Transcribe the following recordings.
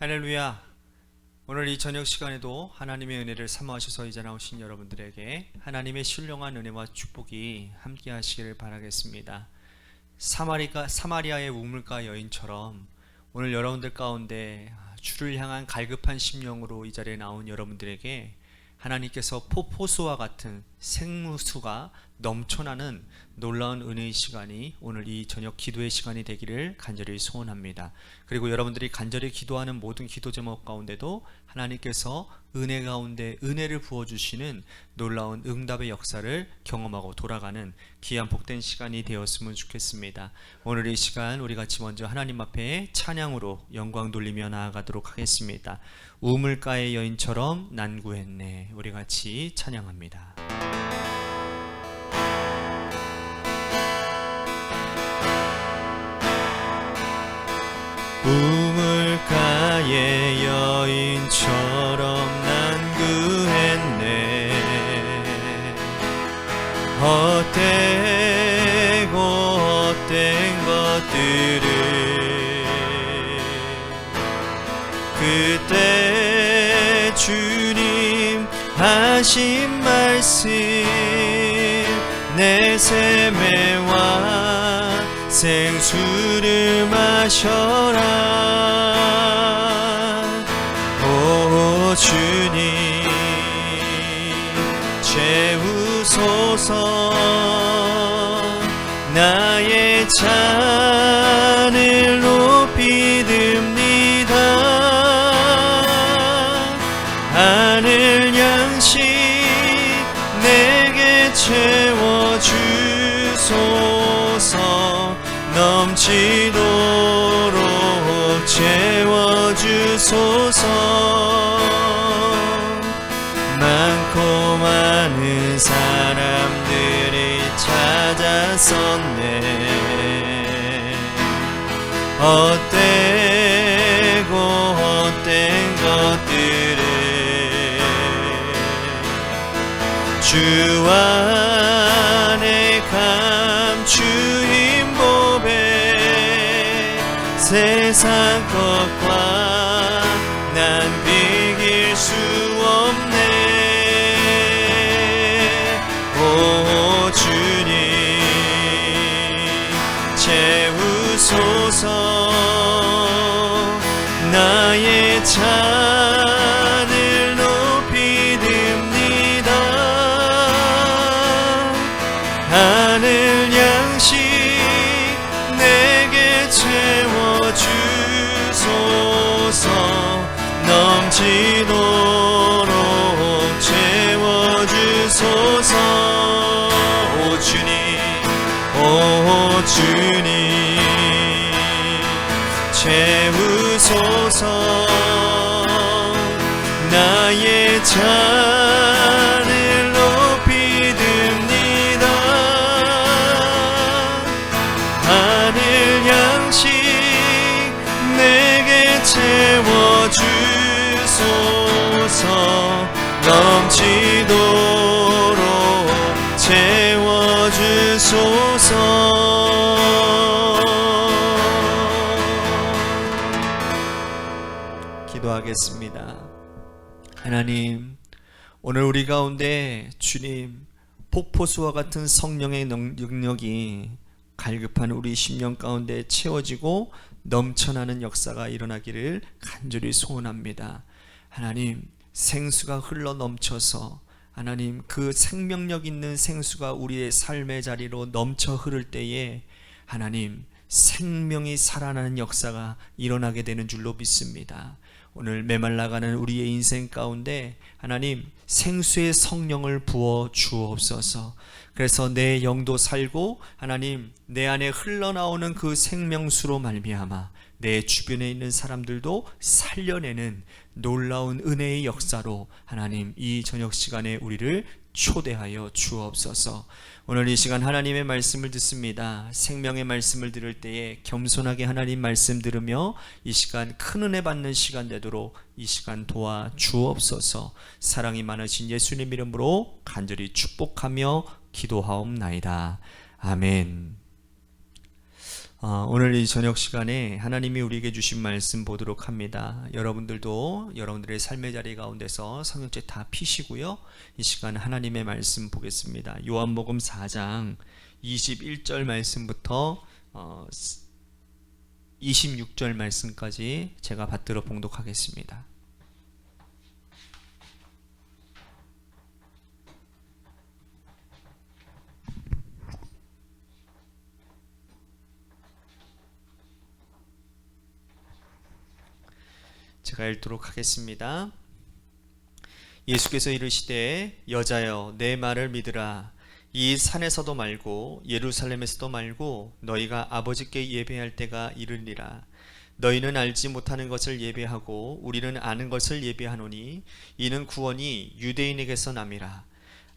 할렐루야. 오늘 이 저녁 시간에도 하나님의 은혜를 사모하셔서 이제 나오신 여러분들에게 하나님의 신령한 은혜와 축복이 함께 하시기를 바라겠습니다. 사마리아의 우물가 여인처럼 오늘 여러분들 가운데 주를 향한 갈급한 심령으로 이 자리에 나온 여러분들에게 하나님께서 포포수와 같은 생수가 넘쳐나는 놀라운 은혜의 시간이 오늘 이 저녁 기도의 시간이 되기를 간절히 소원합니다. 그리고 여러분들이 간절히 기도하는 모든 기도 제목 가운데도 하나님께서 은혜 가운데 은혜를 부어주시는 놀라운 응답의 역사를 경험하고 돌아가는 귀한 복된 시간이 되었으면 좋겠습니다. 오늘 이 시간 우리 같이 먼저 하나님 앞에 찬양으로 영광 돌리며 나아가도록 하겠습니다. 우물가의 여인처럼 난 구했네. 우리 같이 찬양합니다. 우물가의 여인처럼 난 구했네. 헛되고 헛된 것들을 그때 주님 하신 말씀 내 샘에와 생수를 마셔라. 오 주님 채우소서. 나의 잔을 높이 듭니다. 하늘 양식 내게 채워주소서. 넘치도록 채워주소서. 많고 많은 사람들이 찾아섰네. 헛되고 헛된 것들을 주 안에 감추인 법에 세상 것과 난 비길 수 없네. 오 주님 채우소서. 나의 잔을 높이 듭니다. 하늘 양식 내게 채워주소서. 넘치도록 채워주소서. 오 주님 오 주님 채우소서. 나의 잔을 높이 듭니다. 하늘 양식 내게 채워주소서. 넘치도록 채워주소서. 기도하겠습니다. 하나님, 오늘 우리 가운데 주님 폭포수와 같은 성령의 능력이 갈급한 우리 심령 가운데 채워지고 넘쳐나는 역사가 일어나기를 간절히 소원합니다. 하나님, 생수가 흘러 넘쳐서 하나님 그 생명력 있는 생수가 우리의 삶의 자리로 넘쳐 흐를 때에 하나님 생명이 살아나는 역사가 일어나게 되는 줄로 믿습니다. 오늘 메말라가는 우리의 인생 가운데 하나님 생수의 성령을 부어 주옵소서. 그래서 내 영도 살고 하나님 내 안에 흘러나오는 그 생명수로 말미암아 내 주변에 있는 사람들도 살려내는 놀라운 은혜의 역사로 하나님 이 저녁 시간에 우리를 초대하여 주옵소서. 오늘 이 시간 하나님의 말씀을 듣습니다. 생명의 말씀을 들을 때에 겸손하게 하나님 말씀 들으며 이 시간 큰 은혜 받는 시간 되도록 이 시간 도와 주옵소서. 사랑이 많으신 예수님 이름으로 간절히 축복하며 기도하옵나이다. 아멘. 오늘 이 저녁 시간에 하나님이 우리에게 주신 말씀 보도록 합니다. 여러분들도 여러분들의 삶의 자리 가운데서 성경책 다 피시고요. 이 시간 하나님의 말씀 보겠습니다. 요한복음 4장 21절 말씀부터 26절 말씀까지 제가 받들어 봉독하겠습니다. 제가 읽도록 하겠습니다. 예수께서 이르시되 여자여 내 말을 믿으라. 이 산에서도 말고 예루살렘에서도 말고 너희가 아버지께 예배할 때가 이르리라. 너희는 알지 못하는 것을 예배하고 우리는 아는 것을 예배하노니 이는 구원이 유대인에게서 남이라.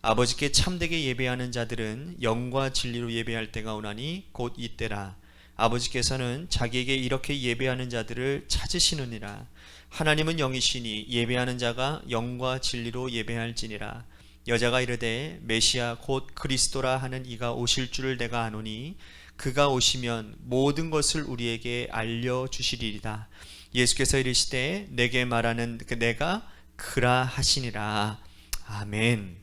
아버지께 참되게 예배하는 자들은 영과 진리로 예배할 때가 오나니 곧 이때라. 아버지께서는 자기에게 이렇게 예배하는 자들을 찾으시느니라. 하나님은 영이시니 예배하는 자가 영과 진리로 예배할지니라. 여자가 이르되 메시아 곧 그리스도라 하는 이가 오실 줄을 내가 아노니 그가 오시면 모든 것을 우리에게 알려주시리이다. 예수께서 이르시되 내게 말하는 내가 그라 하시니라. 아멘.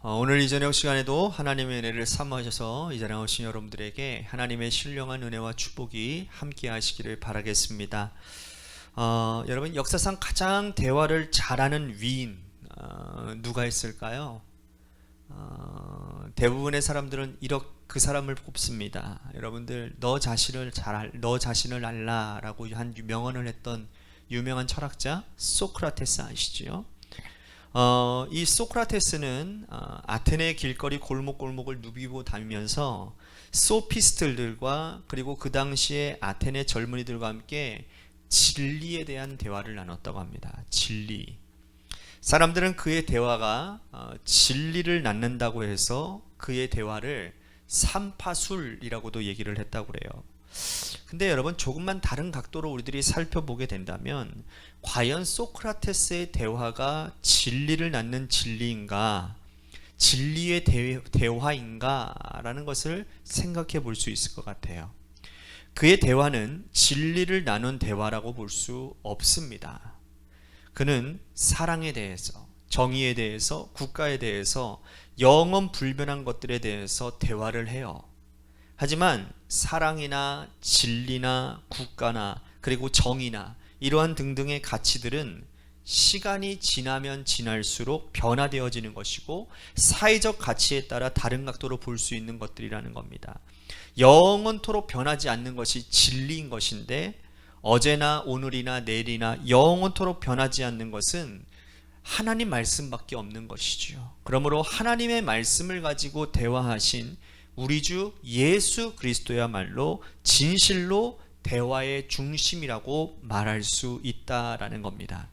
오늘 이 저녁 시간에도 하나님의 은혜를 사모하셔서 이 자리에 오신 여러분들에게 하나님의 신령한 은혜와 축복이 함께 하시기를 바라겠습니다. 여러분 역사상 가장 대화를 잘하는 위인 누가 있을까요? 대부분의 사람들은 그 사람을 꼽습니다. 여러분들 너 자신을 알라라고 한 명언을 했던 유명한 철학자 소크라테스 아시죠? 이 소크라테스는 아테네 길거리 골목골목을 누비고 다니면서 소피스트들과 그리고 그 당시에 아테네 젊은이들과 함께 진리에 대한 대화를 나눴다고 합니다. 진리. 사람들은 그의 대화가 진리를 낳는다고 해서 그의 대화를 삼파술이라고도 얘기를 했다고 그래요. 근데 여러분 조금만 다른 각도로 우리들이 살펴보게 된다면 과연 소크라테스의 대화가 진리를 낳는 진리인가, 진리의 대화인가 라는 것을 생각해 볼 수 있을 것 같아요. 그의 대화는 진리를 나눈 대화라고 볼 수 없습니다. 그는 사랑에 대해서, 정의에 대해서, 국가에 대해서 영원 불변한 것들에 대해서 대화를 해요. 하지만 사랑이나 진리나 국가나 그리고 정의나 이러한 등등의 가치들은 시간이 지나면 지날수록 변화되어지는 것이고 사회적 가치에 따라 다른 각도로 볼 수 있는 것들이라는 겁니다. 영원토록 변하지 않는 것이 진리인 것인데 어제나 오늘이나 내일이나 영원토록 변하지 않는 것은 하나님 말씀밖에 없는 것이죠. 그러므로 하나님의 말씀을 가지고 대화하신 우리 주 예수 그리스도야말로 진실로 대화의 중심이라고 말할 수 있다라는 겁니다.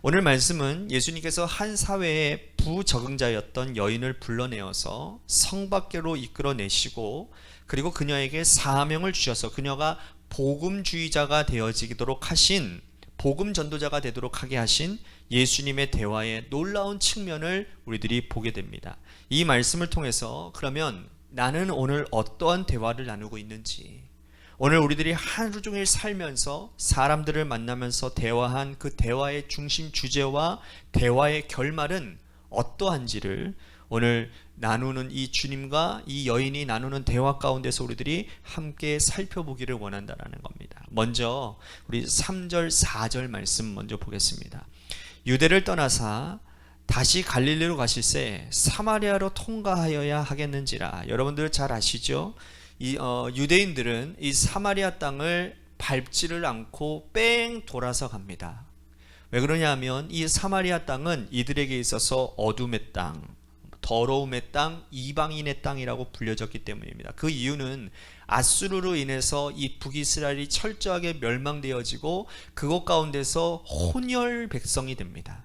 오늘 말씀은 예수님께서 한 사회의 부적응자였던 여인을 불러내어서 성 밖으로 이끌어내시고 그리고 그녀에게 사명을 주셔서 그녀가 복음주의자가 되어지도록 하신, 복음 전도자가 되도록 하게 하신 예수님의 대화의 놀라운 측면을 우리들이 보게 됩니다. 이 말씀을 통해서 그러면 나는 오늘 어떠한 대화를 나누고 있는지, 오늘 우리들이 하루 종일 살면서 사람들을 만나면서 대화한 그 대화의 중심 주제와 대화의 결말은 어떠한지를 오늘 나누는 이 주님과 이 여인이 나누는 대화 가운데서 우리들이 함께 살펴보기를 원한다는 겁니다. 먼저 우리 3절 4절 말씀 먼저 보겠습니다. 유대를 떠나사 다시 갈릴리로 가실새 사마리아로 통과하여야 하겠는지라. 여러분들 잘 아시죠? 유대인들은 이 사마리아 땅을 밟지를 않고 뺑 돌아서 갑니다. 왜 그러냐 하면 이 사마리아 땅은 이들에게 있어서 어둠의 땅, 더러움의 땅, 이방인의 땅이라고 불려졌기 때문입니다. 그 이유는 아수르로 인해서 이 북이스라엘이 철저하게 멸망되어지고 그곳 가운데서 혼혈 백성이 됩니다.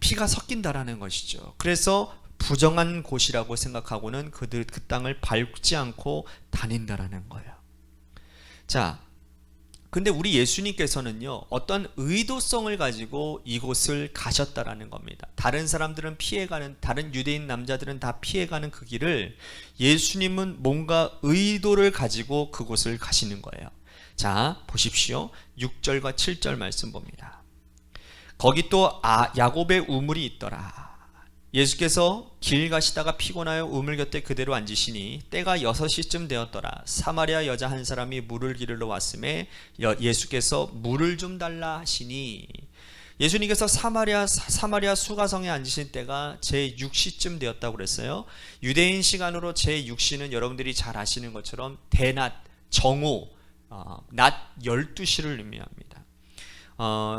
피가 섞인다라는 것이죠. 그래서 부정한 곳이라고 생각하고는 그 땅을 밟지 않고 다닌다라는 거예요. 자, 근데 우리 예수님께서는요, 어떤 의도성을 가지고 이곳을 가셨다라는 겁니다. 다른 사람들은 피해가는, 다른 유대인 남자들은 다 피해가는 그 길을 예수님은 뭔가 의도를 가지고 그곳을 가시는 거예요. 자, 보십시오. 6절과 7절 말씀 봅니다. 거기 또 야곱의 우물이 있더라. 예수께서 길 가시다가 피곤하여 우물 곁에 그대로 앉으시니 때가 6시쯤 되었더라. 사마리아 여자 한 사람이 물을 기르러 왔음에 예수께서 물을 좀 달라 하시니, 예수님께서 사마리아 수가성에 앉으신 때가 제6시쯤 되었다고 그랬어요. 유대인 시간으로 제6시는 여러분들이 잘 아시는 것처럼 대낮, 정오, 낮 12시를 의미합니다.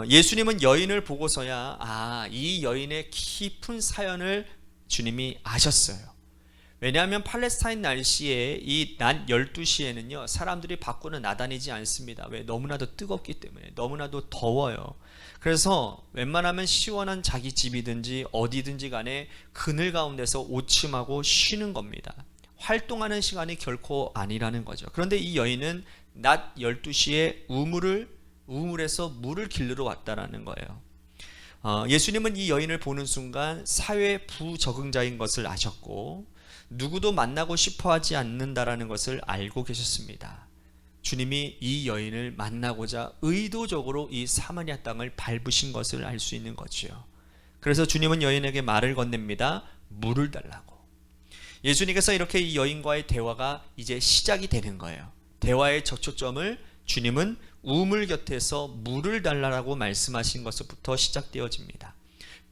예수님은 여인을 보고서야 이 여인의 깊은 사연을 주님이 아셨어요. 왜냐하면 팔레스타인 날씨에 이 낮 12시에는요, 사람들이 밖으로 나다니지 않습니다. 왜? 너무나도 뜨겁기 때문에, 너무나도 더워요. 그래서 웬만하면 시원한 자기 집이든지 어디든지 간에 그늘 가운데서 오침하고 쉬는 겁니다. 활동하는 시간이 결코 아니라는 거죠. 그런데 이 여인은 낮 12시에 우물에서 물을 길르러 왔다라는 거예요. 예수님은 이 여인을 보는 순간 사회 부적응자인 것을 아셨고, 누구도 만나고 싶어 하지 않는다라는 것을 알고 계셨습니다. 주님이 이 여인을 만나고자 의도적으로 이 사마리아 땅을 밟으신 것을 알 수 있는 거지요. 그래서 주님은 여인에게 말을 건넵니다. 물을 달라고. 예수님께서 이렇게 이 여인과의 대화가 이제 시작이 되는 거예요. 대화의 접촉점을 주님은 우물 곁에서 물을 달라고 말씀하신 것부터 시작되어집니다.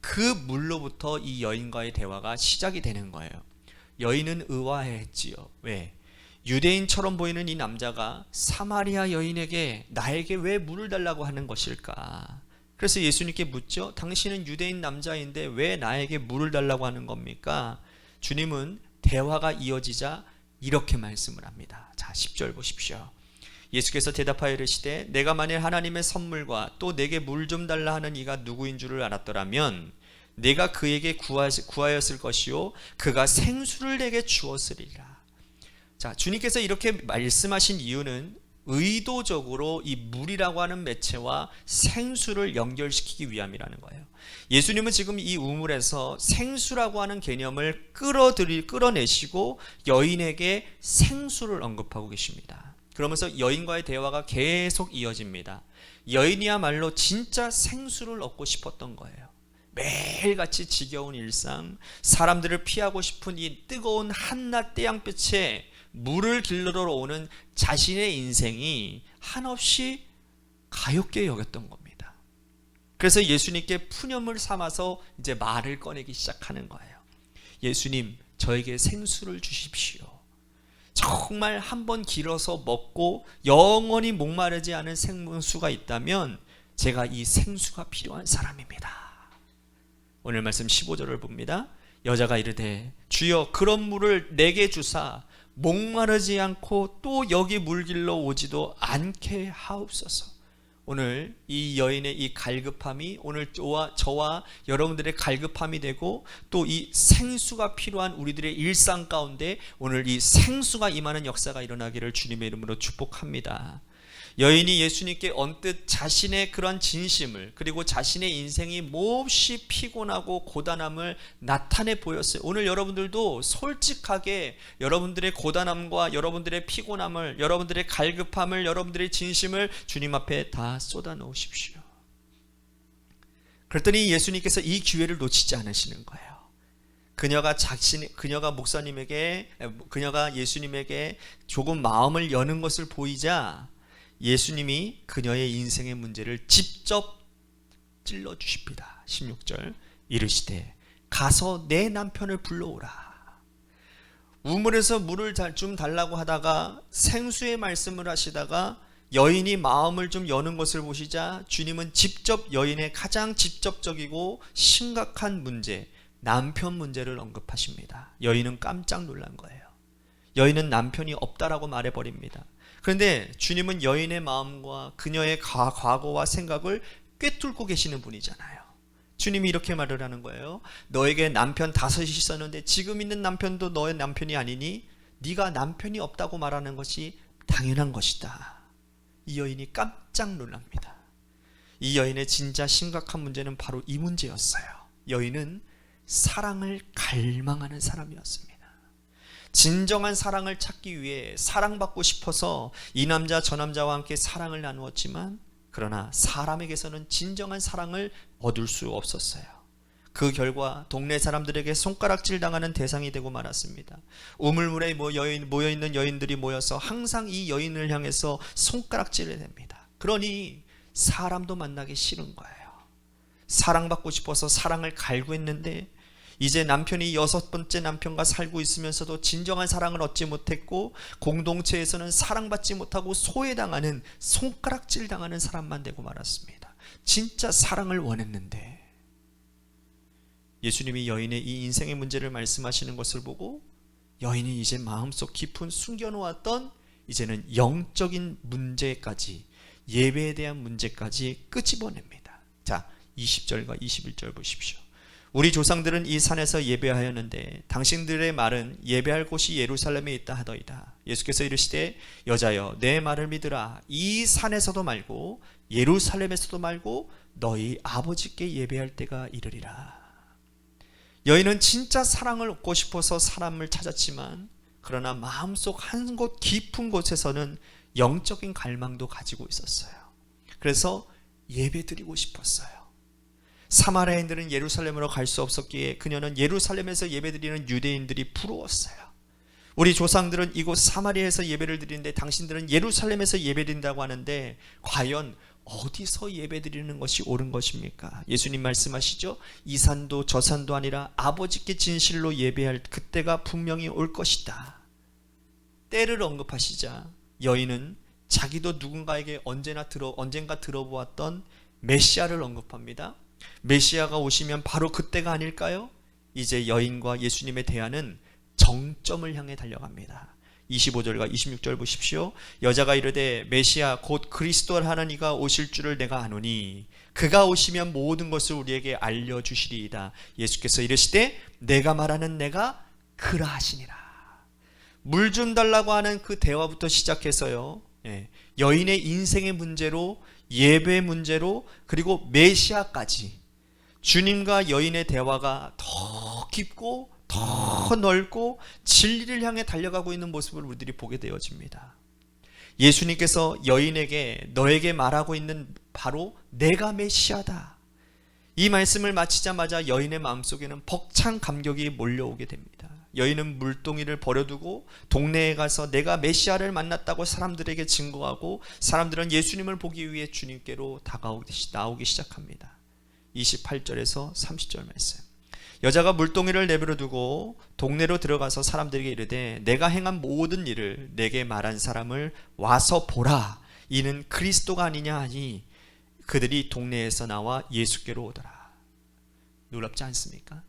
그 물로부터 이 여인과의 대화가 시작이 되는 거예요. 여인은 의아해했지요. 왜? 유대인처럼 보이는 이 남자가 사마리아 여인에게 나에게 왜 물을 달라고 하는 것일까? 그래서 예수님께 묻죠. 당신은 유대인 남자인데 왜 나에게 물을 달라고 하는 겁니까? 주님은 대화가 이어지자 이렇게 말씀을 합니다. 자, 10절 보십시오. 예수께서 대답하여 이르시되 내가 만일 하나님의 선물과 또 내게 물 좀 달라 하는 이가 누구인 줄을 알았더라면 내가 그에게 구하였을 것이요 그가 생수를 내게 주었으리라. 자, 주님께서 이렇게 말씀하신 이유는 의도적으로 이 물이라고 하는 매체와 생수를 연결시키기 위함이라는 거예요. 예수님은 지금 이 우물에서 생수라고 하는 개념을 끌어내시고 여인에게 생수를 언급하고 계십니다. 그러면서 여인과의 대화가 계속 이어집니다. 여인이야말로 진짜 생수를 얻고 싶었던 거예요. 매일같이 지겨운 일상, 사람들을 피하고 싶은 이 뜨거운 한낮 태양빛에 물을 길러러 오는 자신의 인생이 한없이 가엾게 여겼던 겁니다. 그래서 예수님께 푸념을 삼아서 이제 말을 꺼내기 시작하는 거예요. 예수님, 저에게 생수를 주십시오. 정말 한번 길어서 먹고 영원히 목마르지 않은 생수가 있다면 제가 이 생수가 필요한 사람입니다. 오늘 말씀 15절을 봅니다. 여자가 이르되 주여 그런 물을 내게 주사 목마르지 않고 또 여기 물 길러 오지도 않게 하옵소서. 오늘 이 여인의 이 갈급함이 오늘 저와 여러분들의 갈급함이 되고 또 이 생수가 필요한 우리들의 일상 가운데 오늘 이 생수가 임하는 역사가 일어나기를 주님의 이름으로 축복합니다. 여인이 예수님께 언뜻 자신의 그런 진심을 그리고 자신의 인생이 몹시 피곤하고 고단함을 나타내 보였어요. 오늘 여러분들도 솔직하게 여러분들의 고단함과 여러분들의 피곤함을, 여러분들의 갈급함을, 여러분들의 진심을 주님 앞에 다 쏟아 놓으십시오. 그랬더니 예수님께서 이 기회를 놓치지 않으시는 거예요. 그녀가 예수님에게 조금 마음을 여는 것을 보이자 예수님이 그녀의 인생의 문제를 직접 찔러주십니다. 16절 이르시되 가서 내 남편을 불러오라. 우물에서 물을 좀 달라고 하다가 생수의 말씀을 하시다가 여인이 마음을 좀 여는 것을 보시자 주님은 직접 여인의 가장 직접적이고 심각한 문제, 남편 문제를 언급하십니다. 여인은 깜짝 놀란 거예요. 여인은 남편이 없다라고 말해버립니다. 그런데 주님은 여인의 마음과 그녀의 과거와 생각을 꿰뚫고 계시는 분이잖아요. 주님이 이렇게 말을 하는 거예요. 너에게 남편 5이 있었는데 지금 있는 남편도 너의 남편이 아니니 네가 남편이 없다고 말하는 것이 당연한 것이다. 이 여인이 깜짝 놀랍니다. 이 여인의 진짜 심각한 문제는 바로 이 문제였어요. 여인은 사랑을 갈망하는 사람이었습니다. 진정한 사랑을 찾기 위해 사랑받고 싶어서 이 남자 저 남자와 함께 사랑을 나누었지만, 그러나 사람에게서는 진정한 사랑을 얻을 수 없었어요. 그 결과 동네 사람들에게 손가락질 당하는 대상이 되고 말았습니다. 우물물에 모여있는 여인들이 모여서 항상 이 여인을 향해서 손가락질을 냅니다. 그러니 사람도 만나기 싫은 거예요. 사랑받고 싶어서 사랑을 갈구했는데 이제 남편이 6번째 남편과 살고 있으면서도 진정한 사랑을 얻지 못했고, 공동체에서는 사랑받지 못하고 소외당하는, 손가락질 당하는 사람만 되고 말았습니다. 진짜 사랑을 원했는데. 예수님이 여인의 이 인생의 문제를 말씀하시는 것을 보고 여인이 이제 마음속 깊은 숨겨놓았던 이제는 영적인 문제까지, 예배에 대한 문제까지 끄집어냅니다. 자, 20절과 21절 보십시오. 우리 조상들은 이 산에서 예배하였는데 당신들의 말은 예배할 곳이 예루살렘에 있다 하더이다. 예수께서 이르시되 여자여 내 말을 믿으라. 이 산에서도 말고 예루살렘에서도 말고 너희 아버지께 예배할 때가 이르리라. 여인은 진짜 사랑을 얻고 싶어서 사람을 찾았지만, 그러나 마음속 한 곳 깊은 곳에서는 영적인 갈망도 가지고 있었어요. 그래서 예배드리고 싶었어요. 사마리아인들은 예루살렘으로 갈 수 없었기에 그녀는 예루살렘에서 예배드리는 유대인들이 부러웠어요. 우리 조상들은 이곳 사마리아에서 예배를 드리는데 당신들은 예루살렘에서 예배드린다고 하는데 과연 어디서 예배드리는 것이 옳은 것입니까? 예수님 말씀하시죠. 이 산도 저 산도 아니라 아버지께 진실로 예배할 그때가 분명히 올 것이다. 때를 언급하시자 여인은 자기도 누군가에게 언젠가 들어보았던 메시아를 언급합니다. 메시아가 오시면 바로 그때가 아닐까요? 이제 여인과 예수님의 대화는 정점을 향해 달려갑니다. 25절과 26절 보십시오. 여자가 이르되 메시아 곧 그리스도를 하는 이가 오실 줄을 내가 아노니 그가 오시면 모든 것을 우리에게 알려주시리이다. 예수께서 이르시되 내가 말하는 내가 그라 하시니라. 물 좀 달라고 하는 그 대화부터 시작해서요, 여인의 인생의 문제로, 예배 문제로, 그리고 메시아까지 주님과 여인의 대화가 더 깊고 더 넓고 진리를 향해 달려가고 있는 모습을 우리들이 보게 되어집니다. 예수님께서 여인에게 너에게 말하고 있는 바로 내가 메시아다. 이 말씀을 마치자마자 여인의 마음속에는 벅찬 감격이 몰려오게 됩니다. 여인은 물동이를 버려두고 동네에 가서 내가 메시아를 만났다고 사람들에게 증거하고, 사람들은 예수님을 보기 위해 주님께로 나오기 시작합니다. 28절에서 30절 말씀. 여자가 물동이를 내버려두고 동네로 들어가서 사람들에게 이르되 내가 행한 모든 일을 내게 말한 사람을 와서 보라. 이는 그리스도가 아니냐 하니 그들이 동네에서 나와 예수께로 오더라. 놀랍지 않습니까?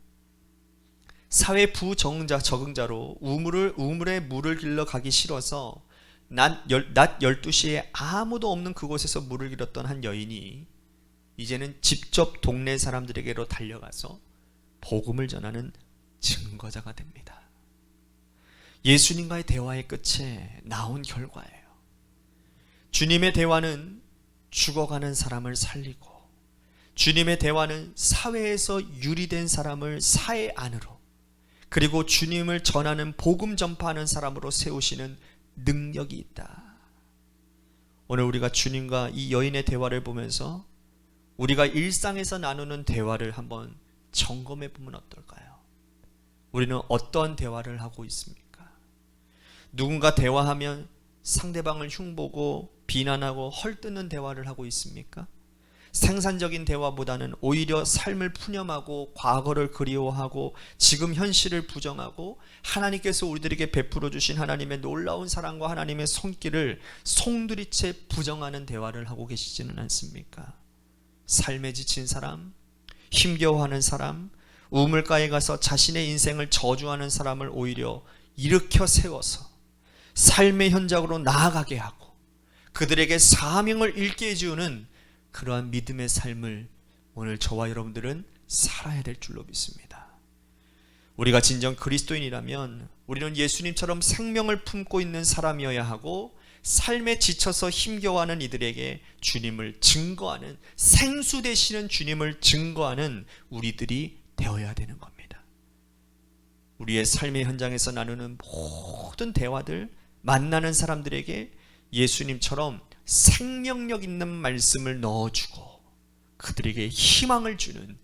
사회 부적응자로 우물에 물을 길러 가기 싫어서 낮 12시에 아무도 없는 그곳에서 물을 길었던 한 여인이 이제는 직접 동네 사람들에게로 달려가서 복음을 전하는 증거자가 됩니다. 예수님과의 대화의 끝에 나온 결과예요. 주님의 대화는 죽어가는 사람을 살리고, 주님의 대화는 사회에서 유리된 사람을 사회 안으로, 그리고 주님을 전하는 복음 전파하는 사람으로 세우시는 능력이 있다. 오늘 우리가 주님과 이 여인의 대화를 보면서 우리가 일상에서 나누는 대화를 한번 점검해 보면 어떨까요? 우리는 어떤 대화를 하고 있습니까? 누군가 대화하면 상대방을 흉보고 비난하고 헐뜯는 대화를 하고 있습니까? 생산적인 대화보다는 오히려 삶을 푸념하고 과거를 그리워하고 지금 현실을 부정하고 하나님께서 우리들에게 베풀어 주신 하나님의 놀라운 사랑과 하나님의 손길을 송두리째 부정하는 대화를 하고 계시지는 않습니까? 삶에 지친 사람, 힘겨워하는 사람, 우물가에 가서 자신의 인생을 저주하는 사람을 오히려 일으켜 세워서 삶의 현장으로 나아가게 하고 그들에게 사명을 읽게 해주는 그러한 믿음의 삶을 오늘 저와 여러분들은 살아야 될 줄로 믿습니다. 우리가 진정 그리스도인이라면 우리는 예수님처럼 생명을 품고 있는 사람이어야 하고, 삶에 지쳐서 힘겨워하는 이들에게 주님을 증거하는, 생수 되시는 주님을 증거하는 우리들이 되어야 되는 겁니다. 우리의 삶의 현장에서 나누는 모든 대화들, 만나는 사람들에게 예수님처럼 생명력 있는 말씀을 넣어주고 그들에게 희망을 주는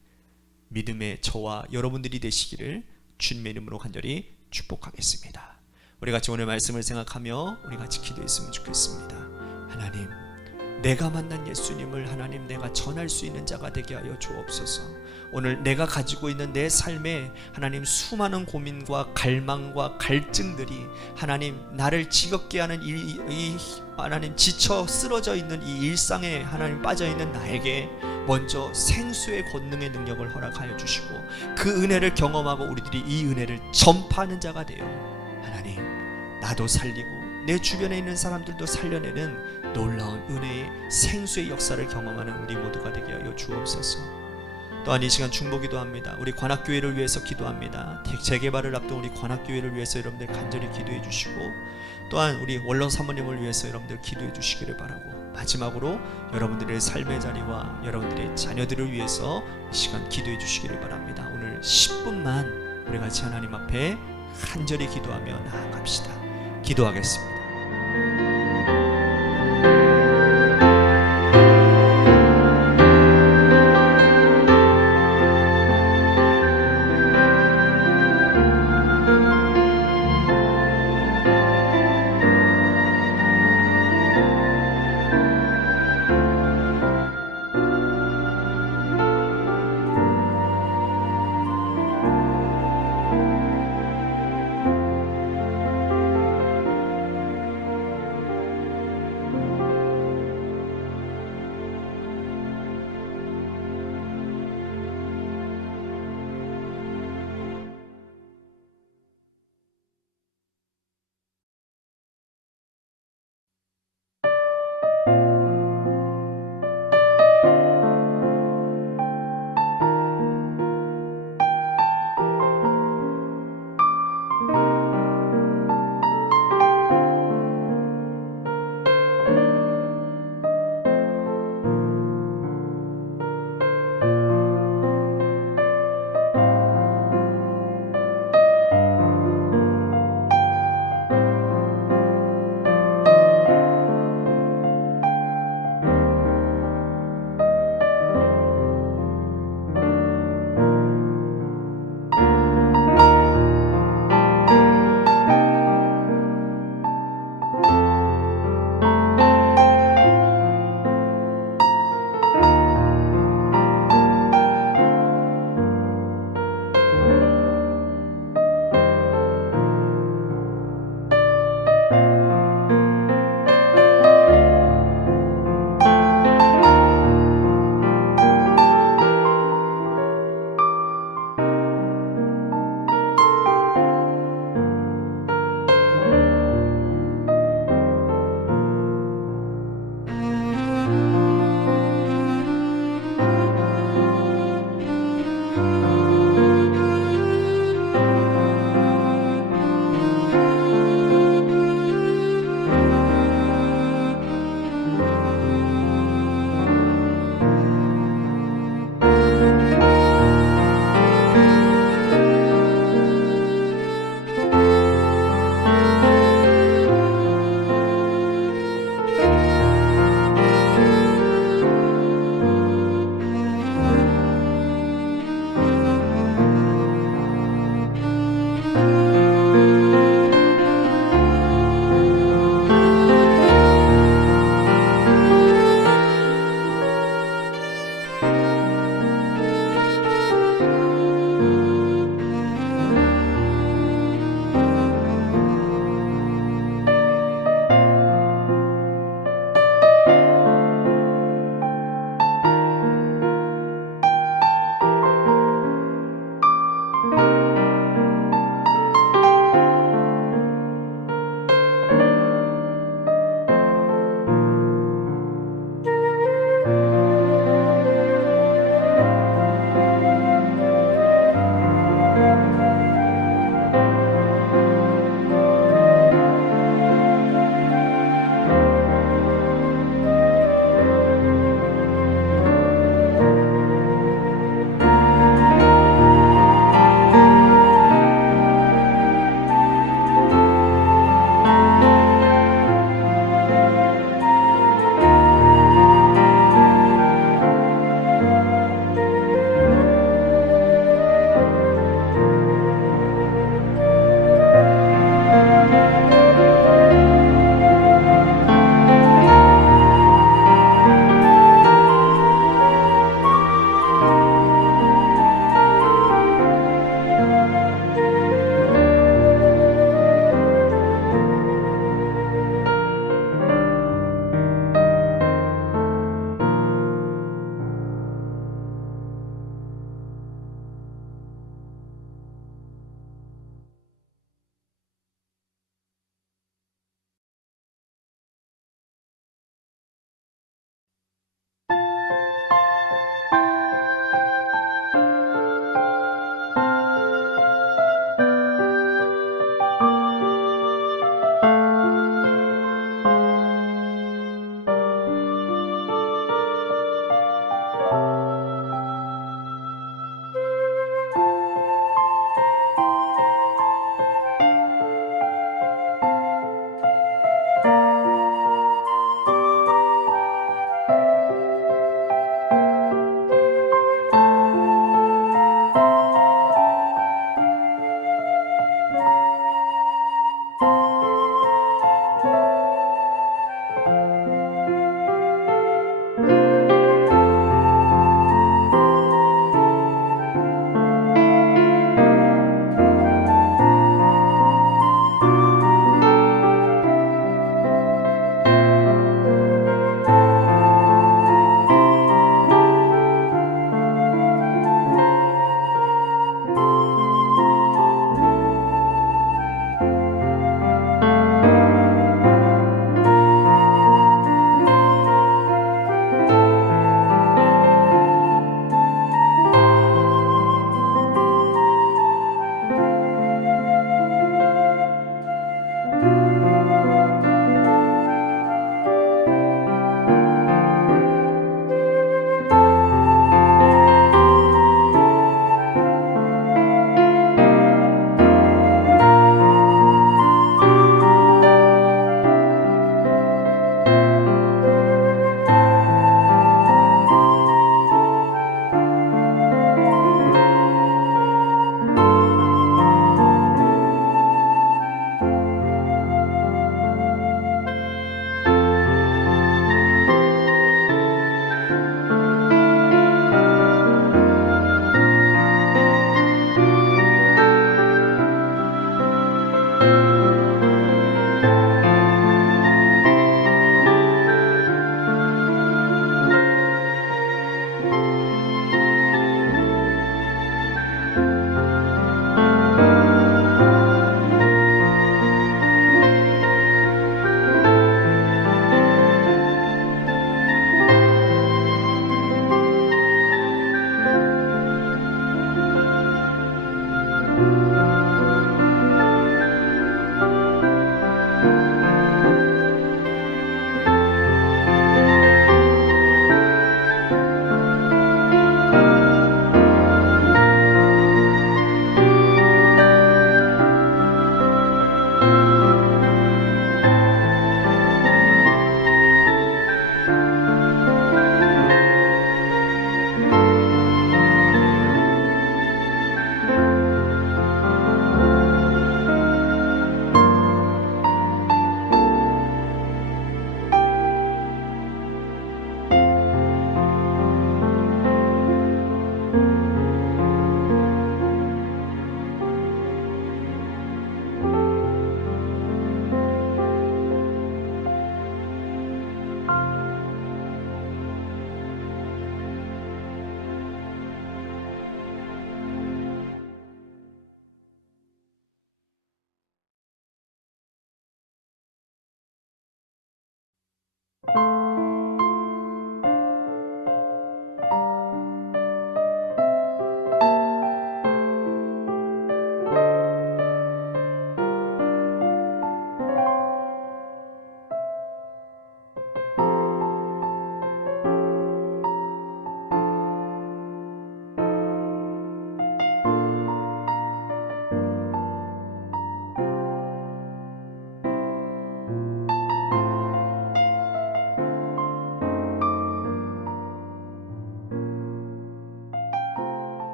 믿음의 저와 여러분들이 되시기를 주님의 이름으로 간절히 축복하겠습니다. 우리 같이 오늘 말씀을 생각하며 우리 같이 기도했으면 좋겠습니다. 하나님, 내가 만난 예수님을 하나님 내가 전할 수 있는 자가 되게 하여 주옵소서. 오늘 내가 가지고 있는 내 삶에 하나님 수많은 고민과 갈망과 갈증들이 하나님 나를 지겹게 하는 이 하나님 지쳐 쓰러져 있는 이 일상에 하나님 빠져 있는 나에게 먼저 생수의 권능의 능력을 허락하여 주시고 그 은혜를 경험하고 우리들이 이 은혜를 전파하는 자가 되어 하나님 나도 살리고 내 주변에 있는 사람들도 살려내는 놀라운 은혜의 생수의 역사를 경험하는 우리 모두가 되게 하여 주옵소서. 또한 이 시간 중보기도 합니다. 우리 관악교회를 위해서 기도합니다. 재개발을 앞둔 우리 관악교회를 위해서 여러분들 간절히 기도해 주시고 또한 우리 원론 사모님을 위해서 여러분들 기도해 주시기를 바라고 마지막으로 여러분들의 삶의 자리와 여러분들의 자녀들을 위해서 이 시간 기도해 주시기를 바랍니다. 오늘 10분만 우리 같이 하나님 앞에 간절히 기도하며 나아갑시다. 기도하겠습니다.